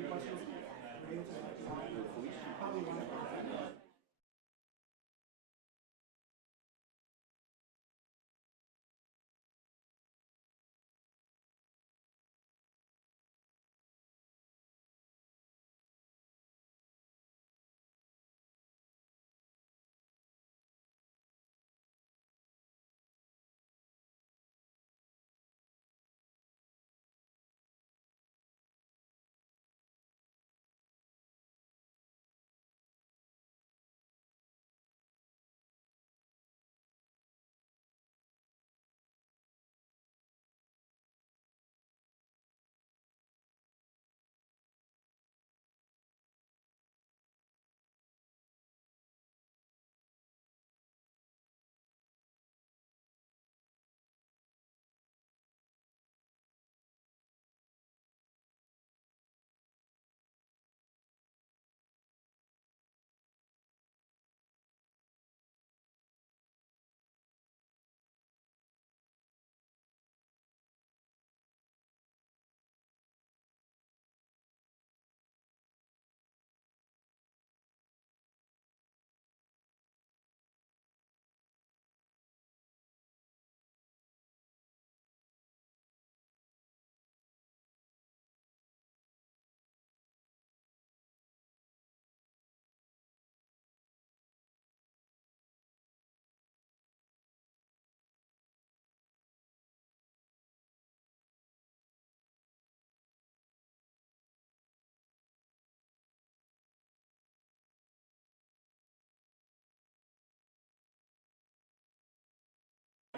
any questions? Probably one.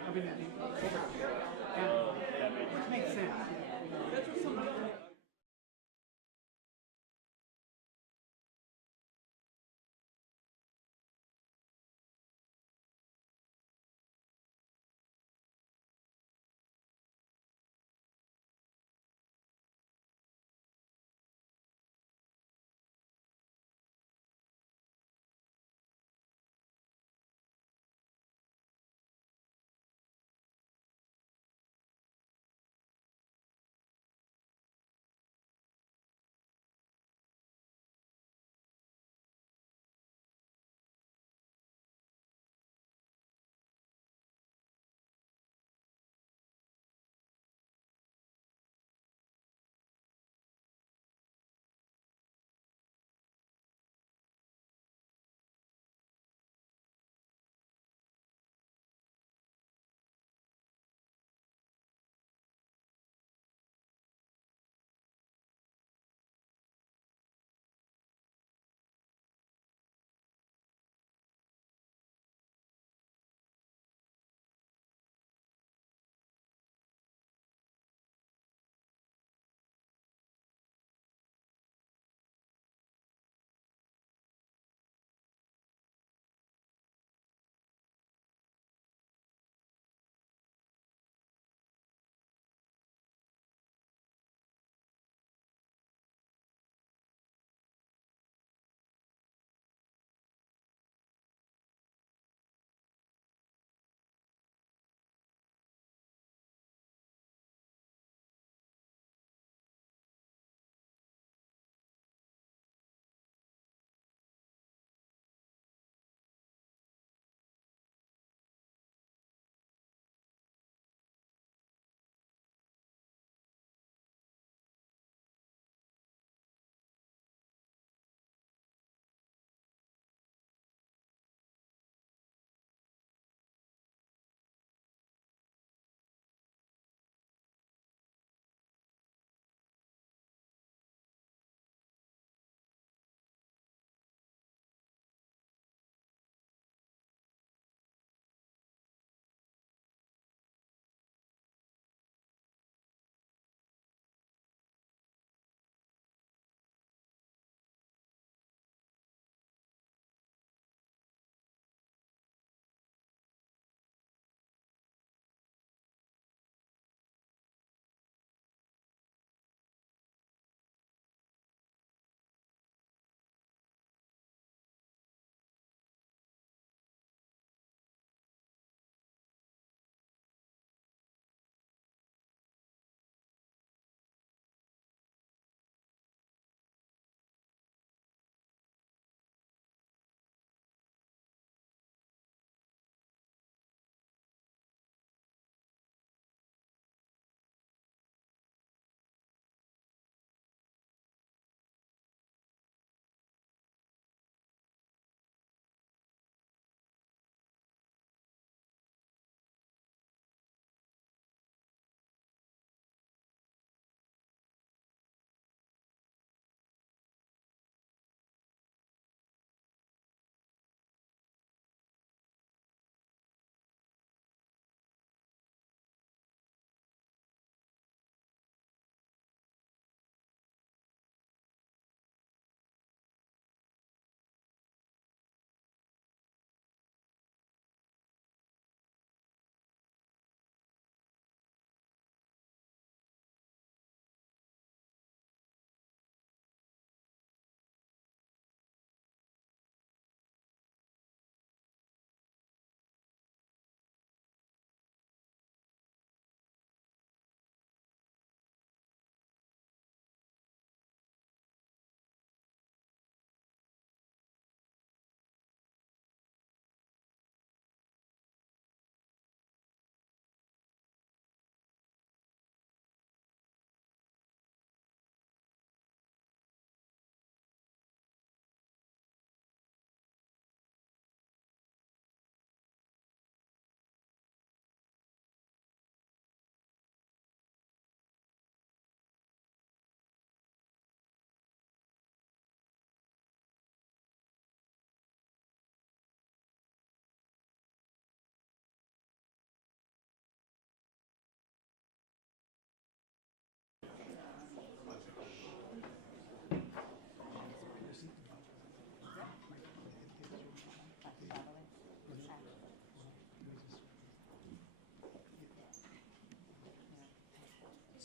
I mean, it makes sense.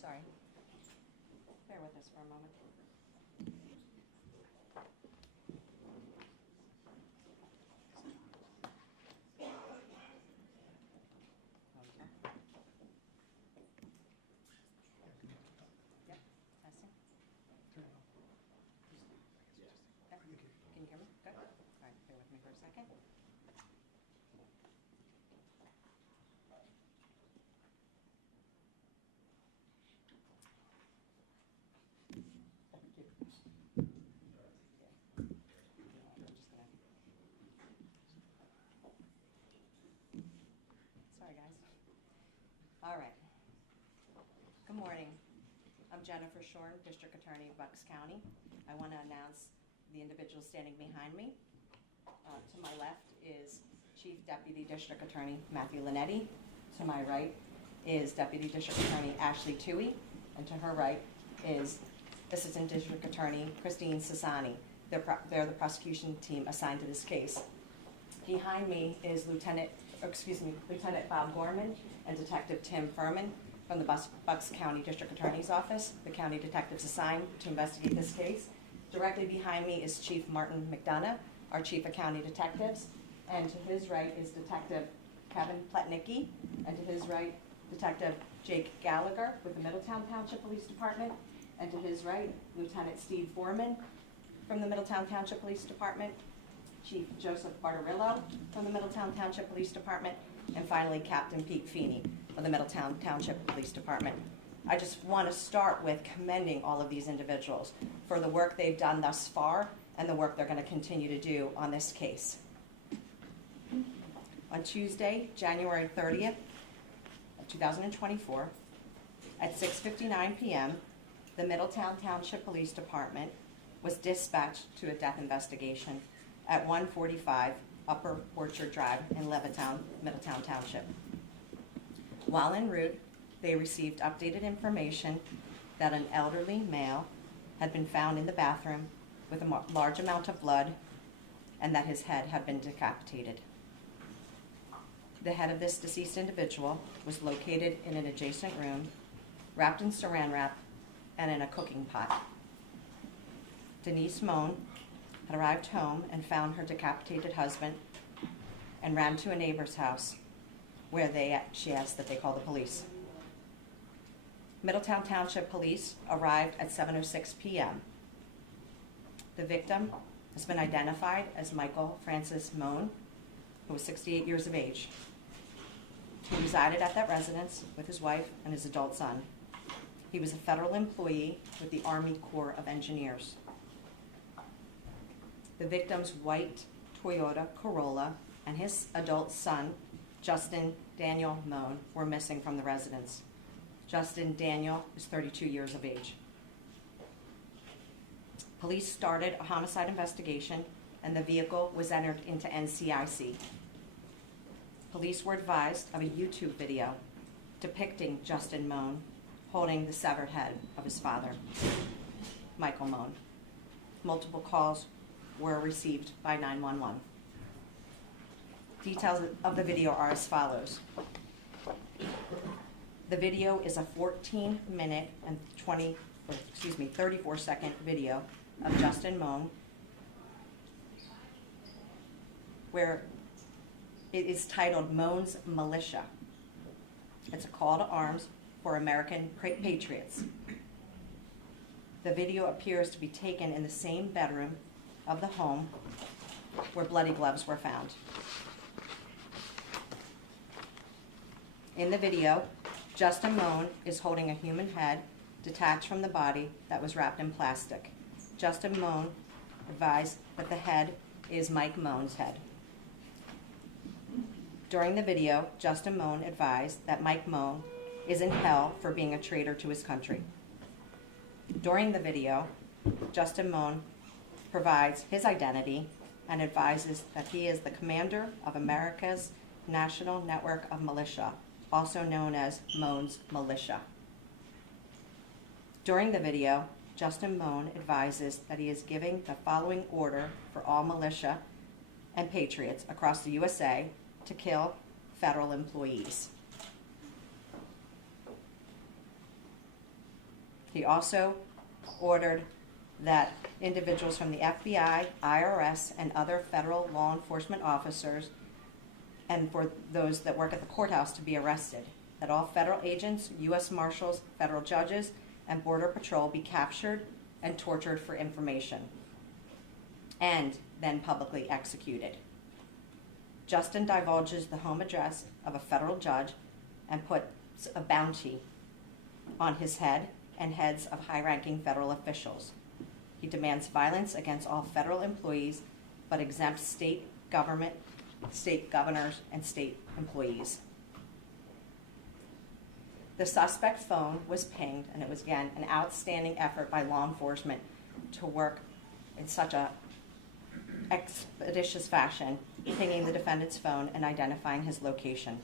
Sorry. Bear with us for a moment. Yep, testing. Yep. Can you hear me? Good. All right, bear with me for a second. Sorry, guys. All right. Good morning. I'm Jennifer Shorn, District Attorney of Bucks County. I want to announce the individual standing behind me. To my left is Chief Deputy District Attorney Matthew Linetti. To my right is Deputy District Attorney Ashley Toohey. And to her right is Assistant District Attorney Christine Sassani. They're the prosecution team assigned to this case. Behind me is Lieutenant Bob Gorman and Detective Tim Furman from the Bucks County District Attorney's Office, the county detectives assigned to investigate this case. Directly behind me is Chief Martin McDonough, our Chief of County Detectives, and to his right is Detective Kevin Pletnicki, and to his right, Detective Jake Gallagher with the Middletown Township Police Department, and to his right, Lieutenant Steve Foreman from the Middletown Township Police Department, Chief Joseph Bartarillo from the Middletown Township Police Department, and finally Captain Pete Feeney of the Middletown Township Police Department. I just want to start with commending all of these individuals for the work they've done thus far and the work they're going to continue to do on this case. On Tuesday, January 30th of 2024, at 6:59 p.m., the Middletown Township Police Department was dispatched to a death investigation at 145 Upper Orchard Drive in Levittown, Middletown Township. While en route, they received updated information that an elderly male had been found in the bathroom with a large amount of blood and that his head had been decapitated. The head of this deceased individual was located in an adjacent room, wrapped in saran wrap and in a cooking pot. Denise Moan had arrived home and found her decapitated husband and ran to a neighbor's house where she asked that they call the police. Middletown Township Police arrived at 7:06 p.m. The victim has been identified as Michael Francis Moan, who was 68 years of age. He resided at that residence with his wife and his adult son. He was a federal employee with the Army Corps of Engineers. The victim's white Toyota Corolla and his adult son, Justin Daniel Moan, were missing from the residence. Justin Daniel is 32 years of age. Police started a homicide investigation and the vehicle was entered into NCIC. Police were advised of a YouTube video depicting Justin Moan holding the severed head of his father, Michael Moan. Multiple calls were received by 911. Details of the video are as follows. The video is a 14-minute and 34-second video of Justin Moan, where it is titled Moan's Militia. It's a call to arms for American patriots. The video appears to be taken in the same bedroom of the home where bloody gloves were found. In the video, Justin Moan is holding a human head detached from the body that was wrapped in plastic. Justin Moan advised that the head is Mike Moan's head. During the video, Justin Moan advised that Mike Moan is in hell for being a traitor to his country. During the video, Justin Moan provides his identity and advises that he is the commander of America's National Network of Militia, also known as Moan's Militia. During the video, Justin Moan advises that he is giving the following order for all militia and patriots across the USA to kill federal employees. He also ordered that individuals from the FBI, IRS, and other federal law enforcement officers, and for those that work at the courthouse, to be arrested. That all federal agents, U.S. Marshals, federal judges, and Border Patrol be captured and tortured for information, and then publicly executed. Justin divulges the home address of a federal judge and puts a bounty on his head and heads of high-ranking federal officials. He demands violence against all federal employees, but exempts state government, state governors, and state employees. The suspect phone was pinged, and it was, again, an outstanding effort by law enforcement to work in such a expeditious fashion, pinging the defendant's phone and identifying his location.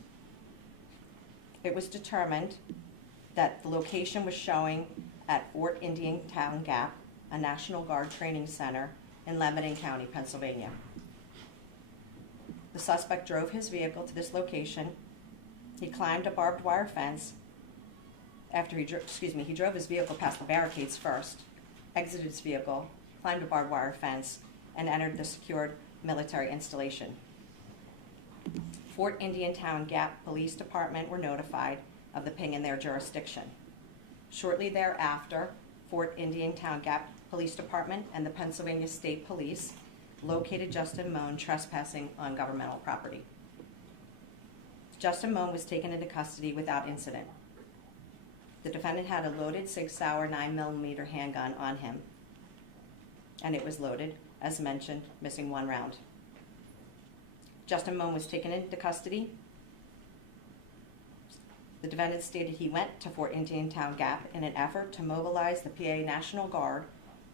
It was determined that the location was showing at Fort Indian Town Gap, a National Guard training center in Lebanon County, Pennsylvania. The suspect drove his vehicle to this location. He climbed a barbed wire fence. After he drove his vehicle past the barricades first, exited his vehicle, climbed a barbed wire fence, and entered the secured military installation. Fort Indian Town Gap Police Department were notified of the ping in their jurisdiction. Shortly thereafter, Fort Indian Town Gap Police Department and the Pennsylvania State Police located Justin Moan trespassing on governmental property. Justin Moan was taken into custody without incident. The defendant had a loaded Sig Sauer 9mm handgun on him, and it was loaded, as mentioned, missing one round. Justin Moan was taken into custody. The defendant stated he went to Fort Indian Town Gap in an effort to mobilize the PA National Guard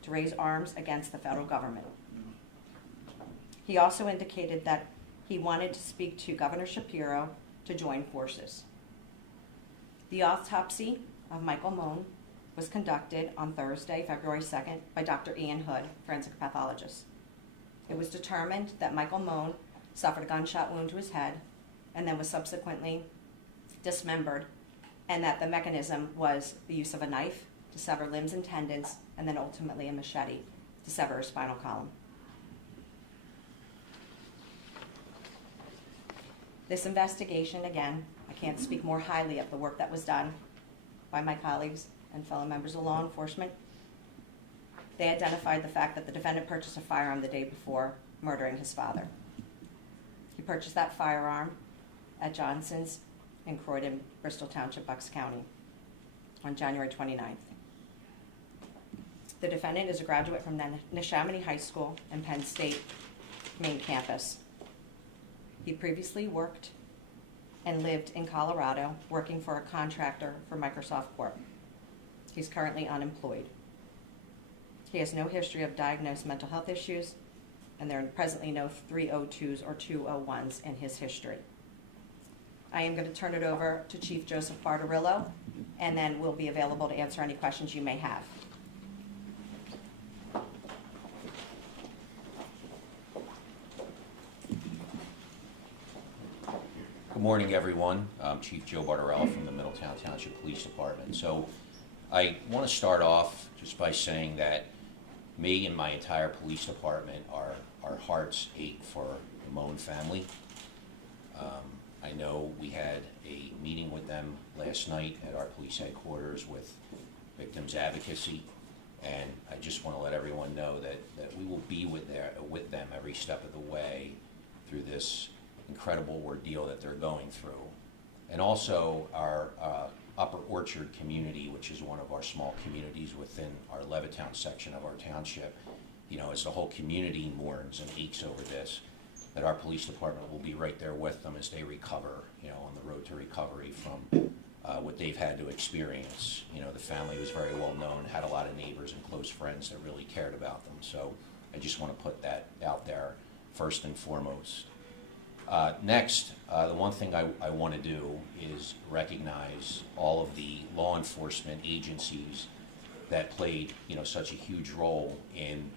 to raise arms against the federal government. He also indicated that he wanted to speak to Governor Shapiro to join forces. The autopsy of Michael Moan was conducted on Thursday, February 2nd, by Dr. Ian Hood, forensic pathologist. It was determined that Michael Moan suffered a gunshot wound to his head and then was subsequently dismembered, and that the mechanism was the use of a knife to sever limbs and tendons, and then ultimately a machete to sever his spinal column. This investigation, again, I can't speak more highly of the work that was done by my colleagues and fellow members of law enforcement. They identified the fact that the defendant purchased a firearm the day before murdering his father. He purchased that firearm at Johnson's in Croydon, Bristol Township, Bucks County on January 29th. The defendant is a graduate from Neshaminy High School and Penn State main campus. He previously worked and lived in Colorado, working for a contractor for Microsoft Corp. He's currently unemployed. He has no history of diagnosed mental health issues, and there are presently no 302s or 201s in his history. I am going to turn it over to Chief Joseph Bartarillo, and then we'll be available to answer any questions you may have. Good morning, everyone. I'm Chief Joe Bartarello from the Middletown Township Police Department. So I want to start off just by saying that me and my entire police department, our hearts ache for the Moan family. I know we had a meeting with them last night at our police headquarters with Victims Advocacy, and I just want to let everyone know that we will be with them every step of the way through this incredible ordeal that they're going through. And also our Upper Orchard community, which is one of our small communities within our Levittown section of our township, as the whole community mourns and aches over this, that our police department will be right there with them as they recover, on the road to recovery from what they've had to experience. The family was very well known, had a lot of neighbors and close friends that really cared about them. So I just want to put that out there first and foremost. Next, the one thing I want to do is recognize all of the law enforcement agencies that played, such a huge role in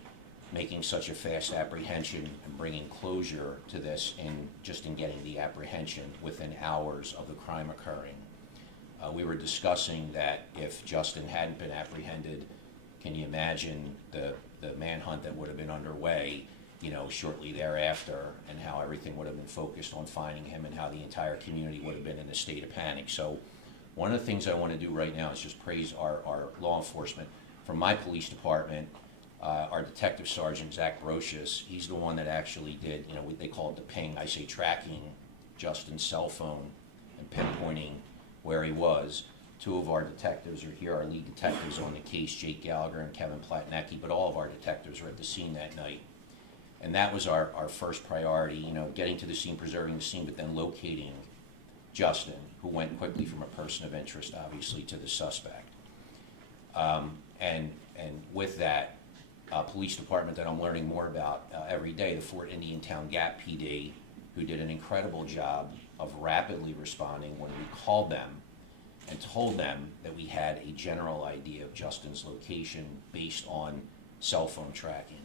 making such a fast apprehension and bringing closure to this, and just in getting the apprehension within hours of the crime occurring. we were discussing that if Justin hadn't been apprehended, can you imagine the manhunt that would have been underway, shortly thereafter, and how everything would have been focused on finding him and how the entire community would have been in a state of panic. So one of the things I want to do right now is just praise our law enforcement. From my police department, our detective sergeant, Zach Brocious, he's the one that actually did, what they call it the ping, I say tracking Justin's cell phone and pinpointing where he was. Two of our detectives are here, our lead detectives on the case, Jake Gallagher and Kevin Platnecki, but all of our detectives were at the scene that night. And that was our first priority, getting to the scene, preserving the scene, but then locating Justin, who went quickly from a person of interest, obviously, to the suspect. And with that, police department that I'm learning more about every day, the Fort Indian Town Gap PD, who did an incredible job of rapidly responding when we called them and told them that we had a general idea of Justin's location based on cell phone tracking.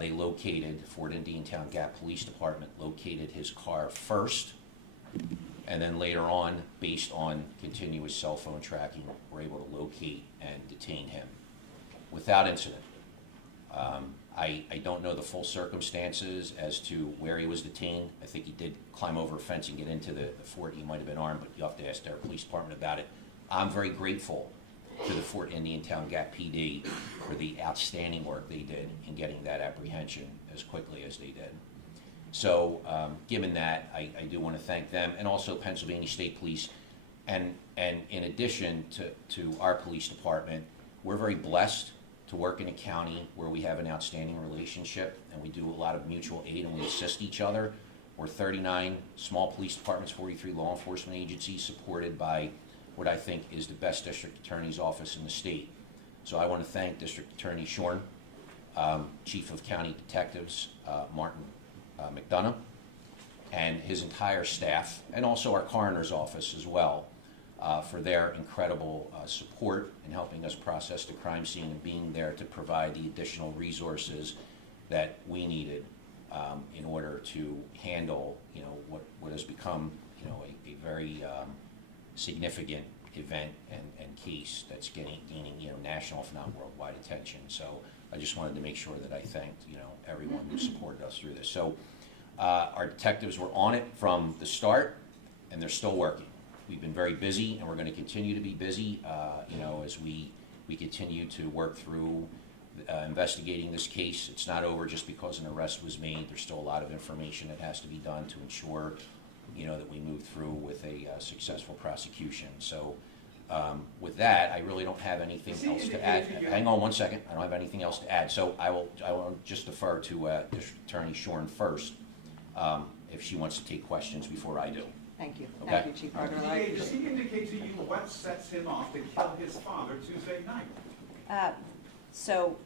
They located, Fort Indian Town Gap Police Department located his car first, and then later on, based on continuous cell phone tracking, were able to locate and detain him without incident. I don't know the full circumstances as to where he was detained. I think he did climb over a fence and get into the fort. He might have been armed, but you have to ask their police department about it. I'm very grateful to the Fort Indian Town Gap PD for the outstanding work they did in getting that apprehension as quickly as they did. So given that, I do want to thank them, and also Pennsylvania State Police. And in addition to our police department, we're very blessed to work in a county where we have an outstanding relationship, and we do a lot of mutual aid and we assist each other. We're 39 small police departments, 43 law enforcement agencies, supported by what I think is the best district attorney's office in the state. So I want to thank District Attorney Shorn, Chief of County Detectives Martin McDonough, and his entire staff, and also our coroner's office as well, for their incredible support in helping us process the crime scene and being there to provide the additional resources that we needed in order to handle, what has become, a very significant event and case that's gaining, national, if not worldwide attention. So I just wanted to make sure that I thanked, everyone who supported us through this. So our detectives were on it from the start, and they're still working. We've been very busy, and we're going to continue to be busy, as we continue to work through investigating this case. It's not over just because an arrest was made. There's still a lot of information that has to be done to ensure, that we move through with a successful prosecution. So with that, I really don't have anything else to add. Hang on one second. I don't have anything else to add. So I will just defer to District Attorney Shorn first, if she wants to take questions before I do. Thank you. Okay. Thank you, Chief Bartolome. Does he indicate to you what sets him off to kill his father Tuesday night? So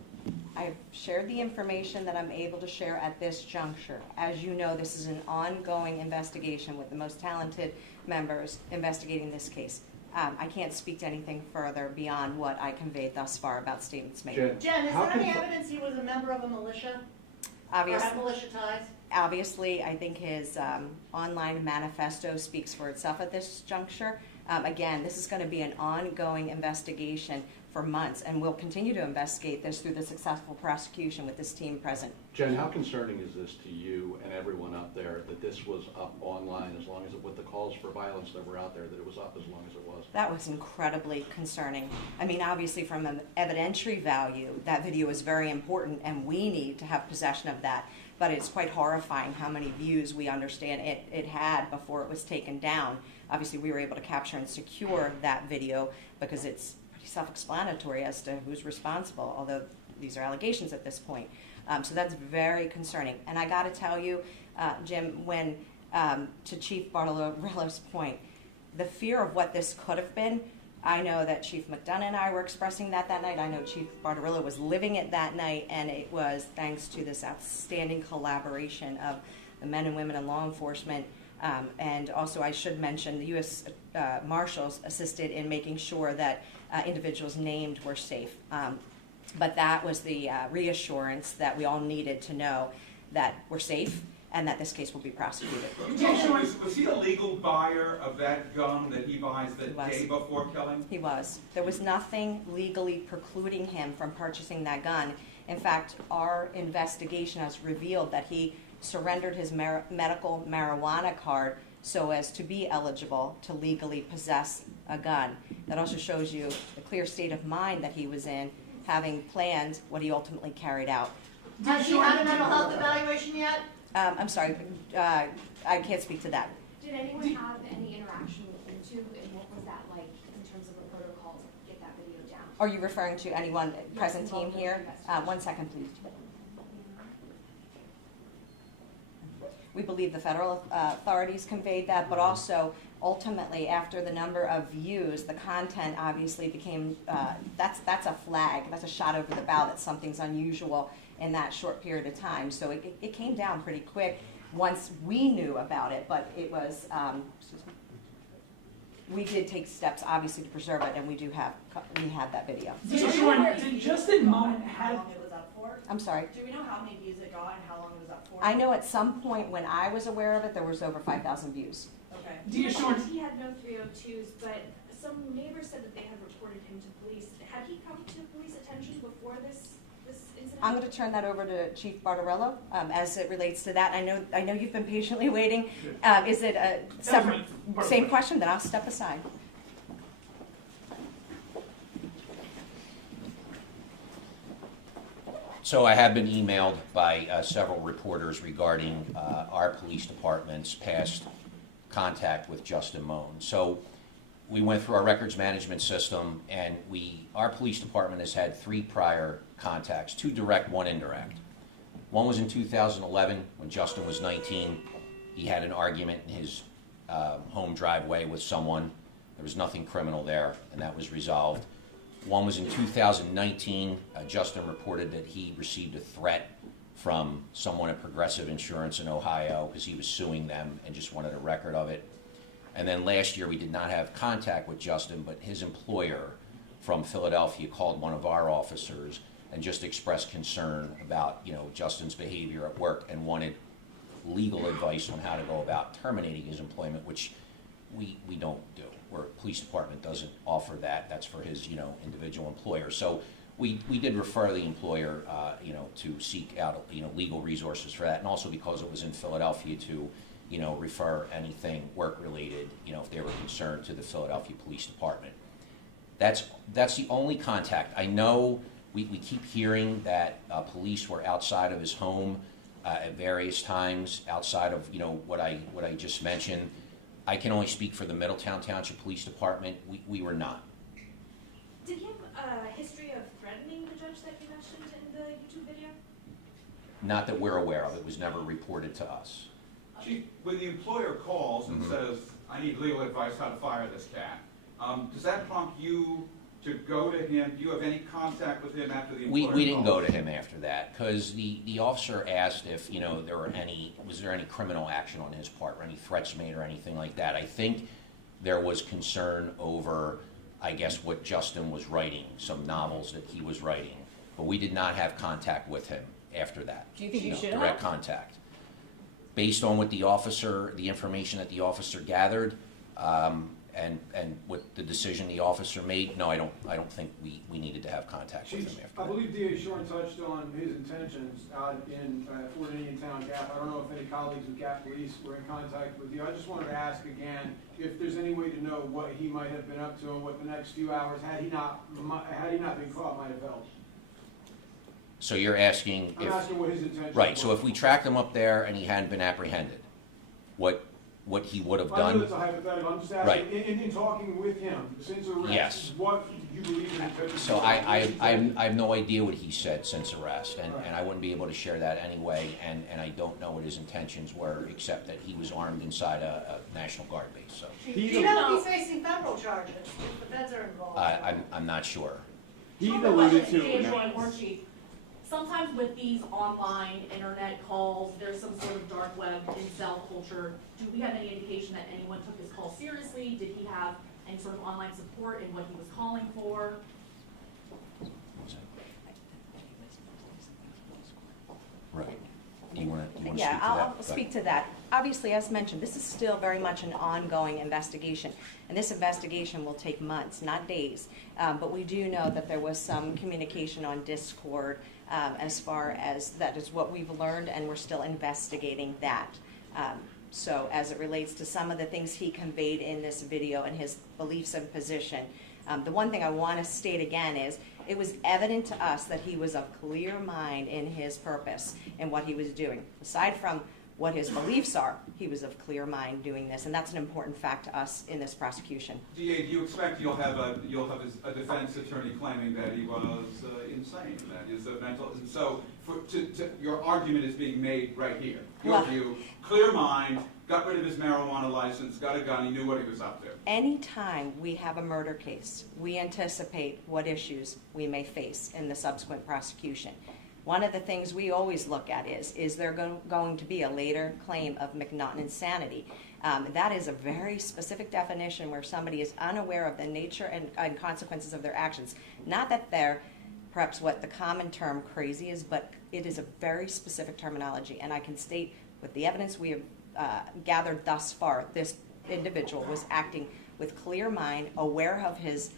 I've shared the information that I'm able to share at this juncture. As you know, this is an ongoing investigation with the most talented members investigating this case. I can't speak to anything further beyond what I conveyed thus far about statements made. Jen, is there any evidence he was a member of a militia? Or had militia ties? Obviously, I think his online manifesto speaks for itself at this juncture. Again, this is going to be an ongoing investigation for months, and we'll continue to investigate this through the successful prosecution with this team present. Jen, how concerning is this to you and everyone out there that this was up online, as long as with the calls for violence that were out there, that it was up as long as it was? That was incredibly concerning. I mean, obviously from an evidentiary value, that video is very important, and we need to have possession of that. But it's quite horrifying how many views we understand it had before it was taken down. Obviously, we were able to capture and secure that video because it's pretty self-explanatory as to who's responsible, although these are allegations at this point. So that's very concerning. And I got to tell you, Jim, when to Chief Bartolome's point, the fear of what this could have been, I know that Chief McDonough and I were expressing that night. I know Chief Bartolome was living it that night, and it was thanks to this outstanding collaboration of the men and women in law enforcement. And also, I should mention, the U.S. Marshals assisted in making sure that individuals named were safe. But that was the reassurance that we all needed to know that we're safe, and that this case will be prosecuted. Was he a legal buyer of that gun that he buys the He was. day before killing? He was. There was nothing legally precluding him from purchasing that gun. In fact, our investigation has revealed that he surrendered his medical marijuana card so as to be eligible to legally possess a gun. That also shows you the clear state of mind that he was in, having planned what he ultimately carried out. Has he had a mental health evaluation yet? I'm sorry, I can't speak to that. Did anyone have any interaction with him too, and what was that like in terms of a protocol to get that video down? Are you referring to anyone present team here? 1 second, please. We believe the federal authorities conveyed that, but also ultimately after the number of views, the content obviously became, that's a flag, that's a shot over the bow that something's unusual in that short period of time. So it came down pretty quick once we knew about it, but it was, we did take steps obviously to preserve it, and we have that video. Did Justin Moan How have? long it was up for? I'm sorry. Do we know how many views it got and how long it was up for? I know at some point when I was aware of it, there was over 5,000 views. Okay. Dia Shorn. He had no 302s, but some neighbors said that they had reported him to police. Had he come to police attention before this incident? I'm going to turn that over to Chief Bartarello as it relates to that. I know you've been patiently waiting. Is it a separate, same question? Then I'll step aside. So I have been emailed by several reporters regarding our police department's past contact with Justin Moan. So we went through our records management system, and our police department has had 3 prior contacts, 2 direct, 1 indirect. One was in 2011 when Justin was 19. He had an argument in his home driveway with someone. There was nothing criminal there, and that was resolved. One was in 2019. Justin reported that he received a threat from someone at Progressive Insurance in Ohio because he was suing them and just wanted a record of it. And then last year we did not have contact with Justin, but his employer from Philadelphia called one of our officers and just expressed concern about, Justin's behavior at work and wanted legal advice on how to go about terminating his employment, which we don't do. Our police department doesn't offer that. That's for his, individual employer. So we did refer the employer, to seek out, legal resources for that, and also because it was in Philadelphia to, refer anything work-related, if they were concerned, to the Philadelphia Police Department. That's the only contact. I know we keep hearing that police were outside of his home at various times, outside of, what I just mentioned. I can only speak for the Middletown Township Police Department. We were not. Did he have a history of threatening the judge that you mentioned in the YouTube video? Not that we're aware of. It was never reported to us. Chief, when the employer calls and says, I need legal advice how to fire this cat, does that prompt you to go to him? Do you have any contact with him after the employer We didn't go calls? to him after that because the officer asked if was there any criminal action on his part, or any threats made, or anything like that. I think there was concern over, I guess, what Justin was writing, some novels that he was writing, but we did not have contact with him after that. Do you think you should direct have? contact? Based on what the information that the officer gathered, and what the decision the officer made, no, I don't think we needed to have contact with Chief, him after I that. believe DA Shorn touched on his intentions in Fort Indian Town Gap. I don't know if any colleagues of Gap Police were in contact with you. I just wanted to ask again if there's any way to know what he might have been up to and what the next few hours, had he not been caught, might have held. So you're asking I'm if, asking what his intentions right, were. so if we tracked him up there and he hadn't been apprehended, what he would have I know done? that's a hypothetical. I'm just asking, Right. in talking with him since arrest, Yes. what you believe his intentions So were. I have no idea what he said since arrest, and I wouldn't be able to share that anyway, and I don't know what his intentions were, except that he was armed inside a National Guard base, so Do you know if he's facing federal charges, if the feds are involved? I'm not sure. He alluded to. Or chief, sometimes with these online internet calls, there's some sort of dark web incel culture. Do we have any indication that anyone took his call seriously? Did he have any sort of online support in what he was calling for? Right. You want to want to Yeah, speak to that? I'll speak to that. Obviously, as mentioned, this is still very much an ongoing investigation, and this investigation will take months, not days. But we do know that there was some communication on Discord as far as that is what we've learned, and we're still investigating that. So as it relates to some of the things he conveyed in this video and his beliefs and position, the one thing I want to state again is it was evident to us that he was of clear mind in his purpose and what he was doing. Aside from what his beliefs are, he was of clear mind doing this, and that's an important fact to us in this prosecution. DA, do you expect you'll have a defense attorney claiming that he was insane, that is a mental, and so your argument is being made right here. Your view, clear mind, got rid of his marijuana license, got a gun, he knew what he was up to. Anytime we have a murder case, we anticipate what issues we may face in the subsequent prosecution. One of the things we always look at is there going to be a later claim of McNaughton insanity? That is a very specific definition where somebody is unaware of the nature and consequences of their actions. Not that they're perhaps what the common term crazy is, but it is a very specific terminology. And I can state with the evidence we have gathered thus far, this individual was acting with clear mind, aware of his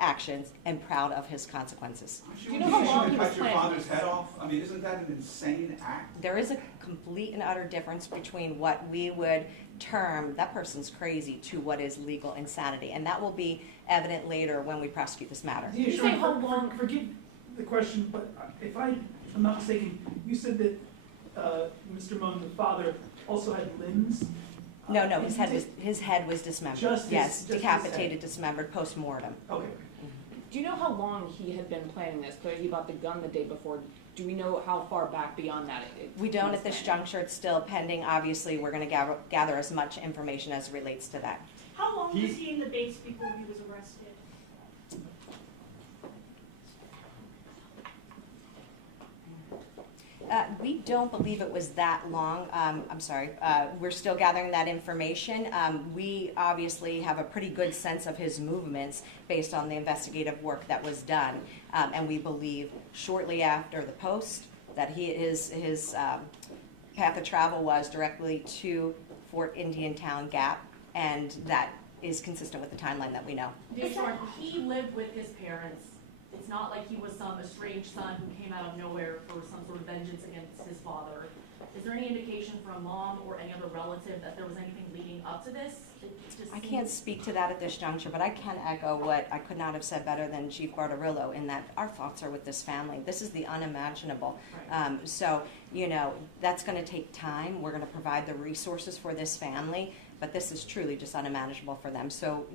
actions, and proud of his consequences. Do you know how long he was cut your planning father's head off? I mean, isn't that an insane act? There is a complete and utter difference between what we would term that person's crazy to what is legal insanity, and that will be evident later when we prosecute this matter. Yeah, You sure. say how long- Forgive the question, but if I'm not mistaken, you said that Mr. Moan, the father, also had limbs? No, his head was dismembered. Yes, decapitated, dismembered, post-mortem. Okay. Do you know how long he had been planning this? Clearly he bought the gun the day before. Do we know how far back beyond that We don't at this juncture. It's still pending. Obviously, we're going to gather as much information as relates to that. How long was he in the base before he was arrested? We don't believe it was that long. I'm sorry. We're still gathering that information. We obviously have a pretty good sense of his movements based on the investigative work that was done. And we believe shortly after the post that his path of travel was directly to Fort Indian Town Gap, and that is consistent with the timeline that we know. He lived with his parents. It's not like he was some estranged son who came out of nowhere for some sort of vengeance against his father. Is there any indication from mom or any other relative that there was anything leading up to this? I can't speak to that at this juncture, but I can echo what I could not have said better than Chief Bartarillo in that our thoughts are with this family. This is the unimaginable. Right. So, that's going to take time. We're going to provide the resources for this family, but this is truly just unimaginable for them. So,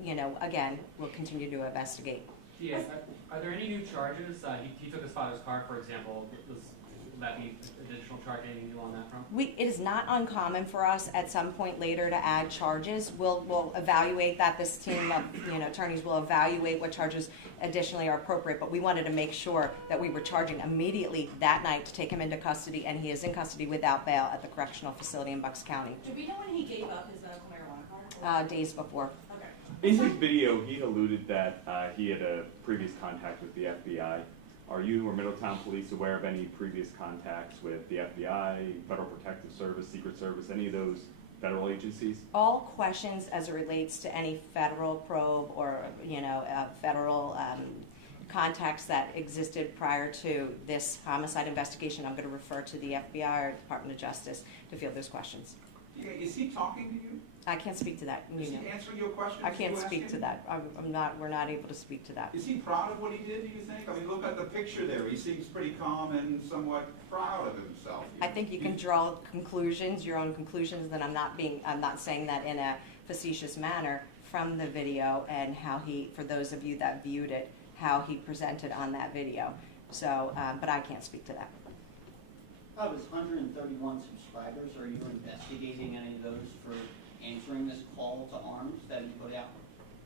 again, we'll continue to investigate. Yes. Are there any new charges? He took his father's car, for example. Would that be additional charge? Anything new on that front? It is not uncommon for us at some point later to add charges. We'll evaluate that. This team of attorneys will evaluate what charges additionally are appropriate. But we wanted to make sure that we were charging immediately that night to take him into custody, and he is in custody without bail at the correctional facility in Bucks County. Do we know when he gave up his medical marijuana card? Days before. Okay. In his video, he alluded that he had a previous contact with the FBI. Are you or Middletown Police aware of any previous contacts with the FBI, Federal Protective Service, Secret Service, any of those federal agencies? All questions as it relates to any federal probe or, federal contacts that existed prior to this homicide investigation, I'm going to refer to the FBI or Department of Justice to field those questions. Is he talking to you? I can't speak to that. Is he answering your questions? I can't speak to that. We're not able to speak to that. Is he proud of what he did, do you think? I mean, look at the picture there. He seems pretty calm and somewhat proud of himself. I think you can draw conclusions, your own conclusions, that I'm not saying that in a facetious manner from the video and how for those of you that viewed it, how he presented on that video. So, but I can't speak to that. Of his 131 subscribers, are you investigating any of those for answering this call to arms that he put out?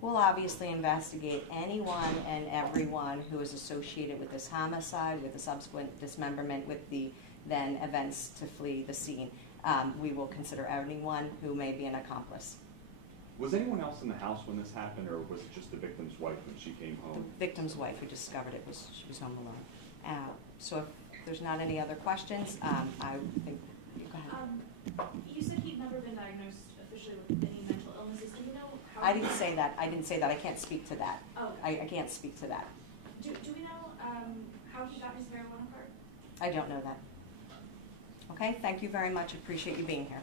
We'll obviously investigate anyone and everyone who is associated with this homicide, with the subsequent dismemberment, with the then events to flee the scene. We will consider anyone who may be an accomplice. Was anyone else in the house when this happened, or was it just the victim's wife when she came home? Victim's wife who discovered it she was home alone. So if there's not any other questions, I think, go ahead. I didn't say that. I didn't say that. I can't speak to that. Oh, I can't speak to that. do we know, how he got his marijuana card? I don't know that. Okay, thank you very much. Appreciate you being here.